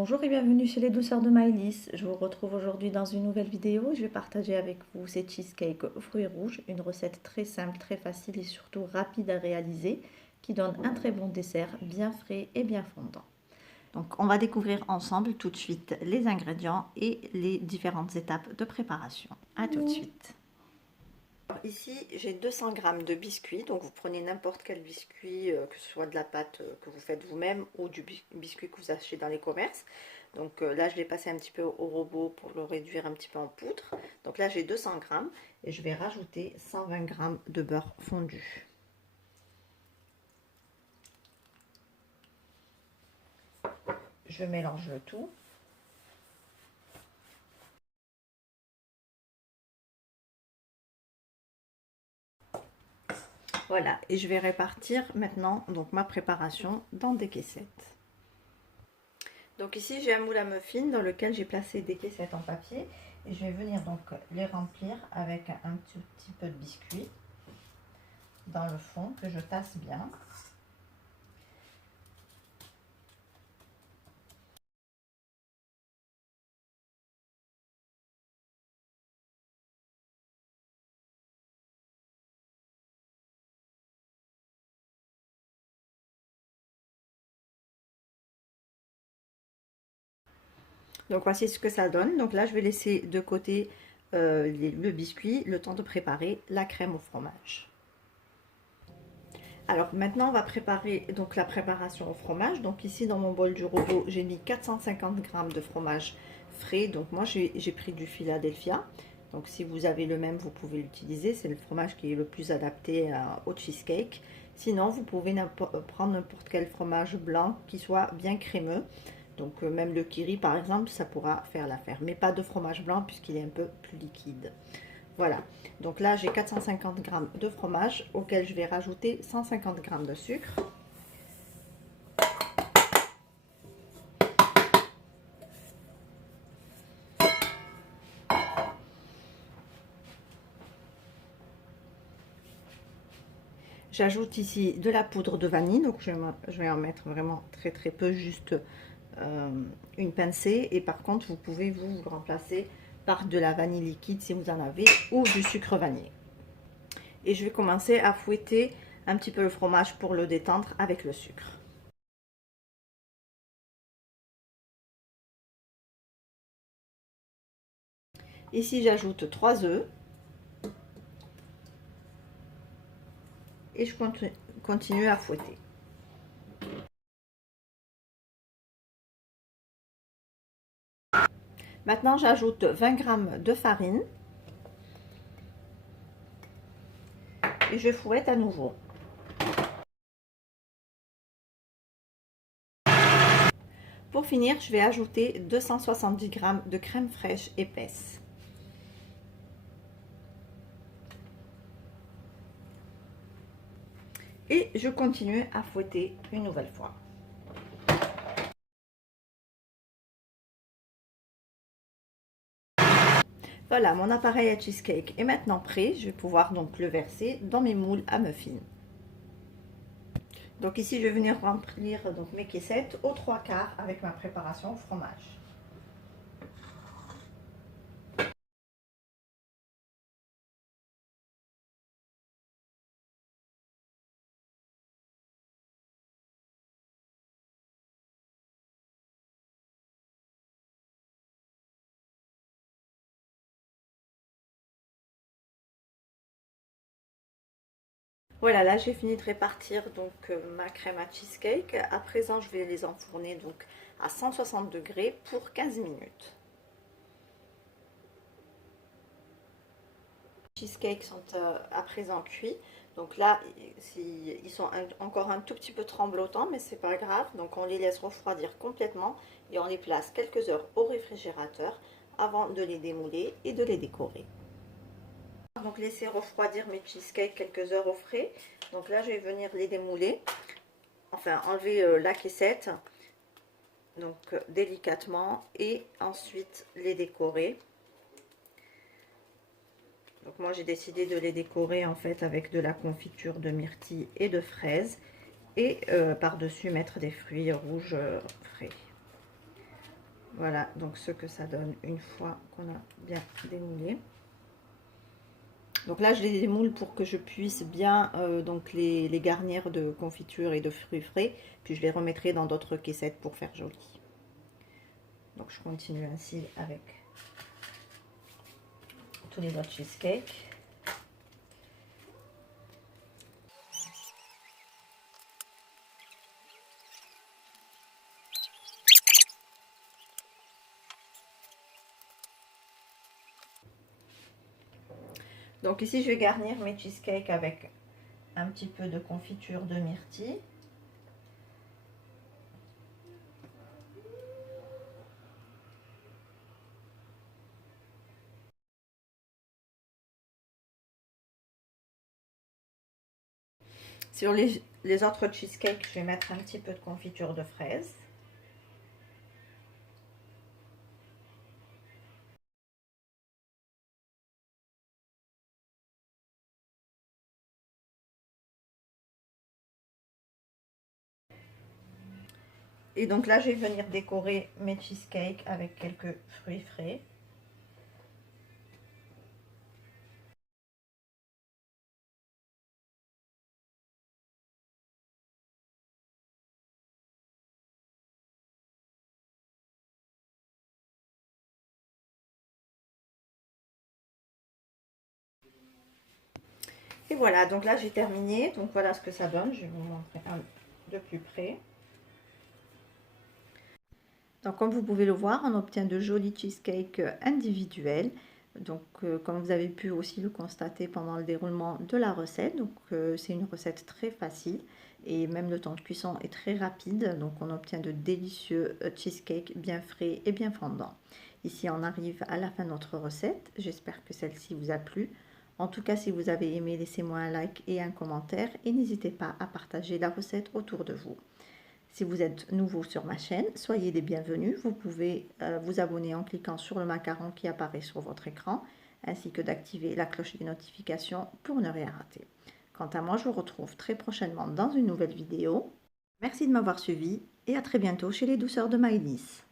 Bonjour et bienvenue chez les douceurs de Maëlys. Je vous retrouve aujourd'hui dans une nouvelle vidéo. Je vais partager avec vous ces cheesecakes aux fruits rouges, une recette très simple, très facile et surtout rapide à réaliser qui donne un très bon dessert bien frais et bien fondant. Donc on va découvrir ensemble tout de suite les ingrédients et les différentes étapes de préparation. A tout de suite. Ici, j'ai 200 g de biscuits, donc vous prenez n'importe quel biscuit, que ce soit de la pâte que vous faites vous-même ou du biscuit que vous achetez dans les commerces. Donc là, je l'ai passé un petit peu au robot pour le réduire un petit peu en poudre. Donc là, j'ai 200 g et je vais rajouter 120 g de beurre fondu. Je mélange le tout. Voilà, et je vais répartir maintenant donc ma préparation dans des caissettes. Donc ici j'ai un moule à muffins dans lequel j'ai placé des caissettes en papier et je vais venir donc les remplir avec un tout petit peu de biscuit dans le fond que je tasse bien. Donc voici ce que ça donne. Donc là je vais laisser de côté le biscuit, le temps de préparer la crème au fromage. Alors maintenant on va préparer donc la préparation au fromage. Donc ici dans mon bol du robot j'ai mis 450 g de fromage frais. Donc moi j'ai pris du Philadelphia. Donc si vous avez le même vous pouvez l'utiliser. C'est le fromage qui est le plus adapté au cheesecake. Sinon vous pouvez prendre n'importe quel fromage blanc qui soit bien crémeux. Donc même le Kiri par exemple ça pourra faire l'affaire. Mais pas de fromage blanc puisqu'il est un peu plus liquide. Voilà, donc là j'ai 450 g de fromage auquel je vais rajouter 150 g de sucre. J'ajoute ici de la poudre de vanille, donc je vais en mettre vraiment très très peu, juste une pincée. Et par contre vous pouvez vous le remplacer par de la vanille liquide si vous en avez, ou du sucre vanillé. Et je vais commencer à fouetter un petit peu le fromage pour le détendre avec le sucre. Ici j'ajoute 3 œufs. Et je continue à fouetter. Maintenant j'ajoute 20 g de farine. Et je fouette à nouveau. Pour finir, je vais ajouter 270 g de crème fraîche épaisse. Et je continue à fouetter une nouvelle fois. Voilà, mon appareil à cheesecake est maintenant prêt. Je vais pouvoir donc le verser dans mes moules à muffins. Donc ici, je vais venir remplir donc mes caissettes aux 3/4 avec ma préparation au fromage. Voilà, là j'ai fini de répartir donc ma crème à cheesecake. À présent, je vais les enfourner donc à 160 degrés pour 15 minutes. Les cheesecakes sont à présent cuits. Donc là, ils sont encore un tout petit peu tremblotants, mais c'est pas grave. Donc on les laisse refroidir complètement et on les place quelques heures au réfrigérateur avant de les démouler et de les décorer. Donc laisser refroidir mes cheesecakes quelques heures au frais. Donc là je vais venir les démouler, enfin enlever la caissette, donc délicatement, et ensuite les décorer. Donc moi j'ai décidé de les décorer en fait avec de la confiture de myrtille et de fraises, et par dessus mettre des fruits rouges frais. Voilà donc ce que ça donne une fois qu'on a bien démoulé. Donc là je les démoule pour que je puisse bien donc les garnir de confiture et de fruits frais, puis je les remettrai dans d'autres caissettes pour faire joli. Donc je continue ainsi avec tous les autres cheesecakes. Donc ici je vais garnir mes cheesecakes avec un petit peu de confiture de myrtille. Sur les autres cheesecakes, je vais mettre un petit peu de confiture de fraise. Et donc là, je vais venir décorer mes cheesecakes avec quelques fruits frais. Et voilà, donc là j'ai terminé. Donc voilà ce que ça donne. Je vais vous montrer un de plus près. Donc comme vous pouvez le voir, on obtient de jolis cheesecakes individuels. Donc comme vous avez pu aussi le constater pendant le déroulement de la recette, donc c'est une recette très facile et même le temps de cuisson est très rapide. Donc on obtient de délicieux cheesecakes bien frais et bien fondants. Ici on arrive à la fin de notre recette. J'espère que celle-ci vous a plu. En tout cas, si vous avez aimé, laissez-moi un like et un commentaire et n'hésitez pas à partager la recette autour de vous. Si vous êtes nouveau sur ma chaîne, soyez les bienvenus. Vous pouvez vous abonner en cliquant sur le macaron qui apparaît sur votre écran, ainsi que d'activer la cloche des notifications pour ne rien rater. Quant à moi, je vous retrouve très prochainement dans une nouvelle vidéo. Merci de m'avoir suivi et à très bientôt chez les douceurs de Maëlys.